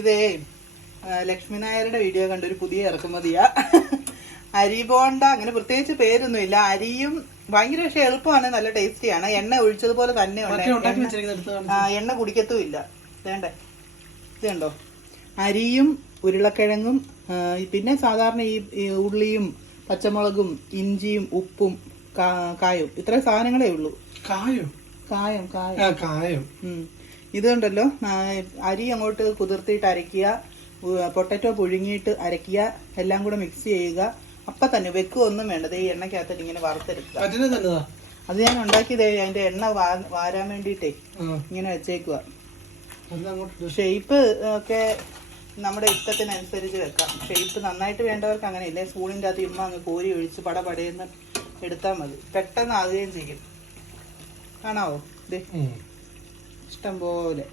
ഇതേ ലക്ഷ്മി നായരുടെ വീഡിയോ കണ്ട ഒരു പുതിയ ഇറക്കുമതിയാ. അരി ബോണ്ട, അങ്ങനെ പ്രത്യേകിച്ച് പേരൊന്നുമില്ല. അരിയും ഭയങ്കര പക്ഷെ എളുപ്പമാണ്, നല്ല ടേസ്റ്റിയാണ്. എണ്ണ ഒഴിച്ചതുപോലെ തന്നെ എണ്ണ കുടിക്കത്തും ഇല്ല. വേണ്ടേ, ഇത് കണ്ടോ, അരിയും ഉരുളക്കിഴങ്ങും പിന്നെ സാധാരണ ഈ ഉള്ളിയും പച്ചമുളകും ഇഞ്ചിയും ഉപ്പും കായും, ഇത്രയും സാധനങ്ങളേ ഉള്ളൂ. കായം. ഇത് കണ്ടല്ലോ, അരി അങ്ങോട്ട് കുതിർത്തിയിട്ട് അരയ്ക്കുക, പൊട്ടറ്റോ പുഴുങ്ങിയിട്ട് അരയ്ക്കുക, എല്ലാം കൂടെ മിക്സ് ചെയ്യുക. അപ്പൊ തന്നെ വെക്കുകയൊന്നും വേണ്ടത്, ഈ എണ്ണക്കകത്തിട്ട് ഇങ്ങനെ വറുത്തെടുക്കുക. അത് ഞാൻ ഉണ്ടാക്കിയത് അതിന്റെ എണ്ണ വാരാൻ വേണ്ടിട്ടേ ഇങ്ങനെ വെച്ചേക്കുക. ഷേപ്പ് ഒക്കെ നമ്മുടെ ഇഷ്ടത്തിനനുസരിച്ച് വെക്കാം. ഷേപ്പ് നന്നായിട്ട് വേണ്ടവർക്ക് അങ്ങനെ ഇല്ലേ, സ്പൂണിന്റെ അകത്ത് ഇമ്മ അങ്ങ് കോരി ഒഴിച്ച് പടപടയെന്ന് എടുത്താൽ മതി, പെട്ടെന്ന് ആകുകയും ചെയ്യും. കാണാവോ, ഇഷ്ടം പോലെ.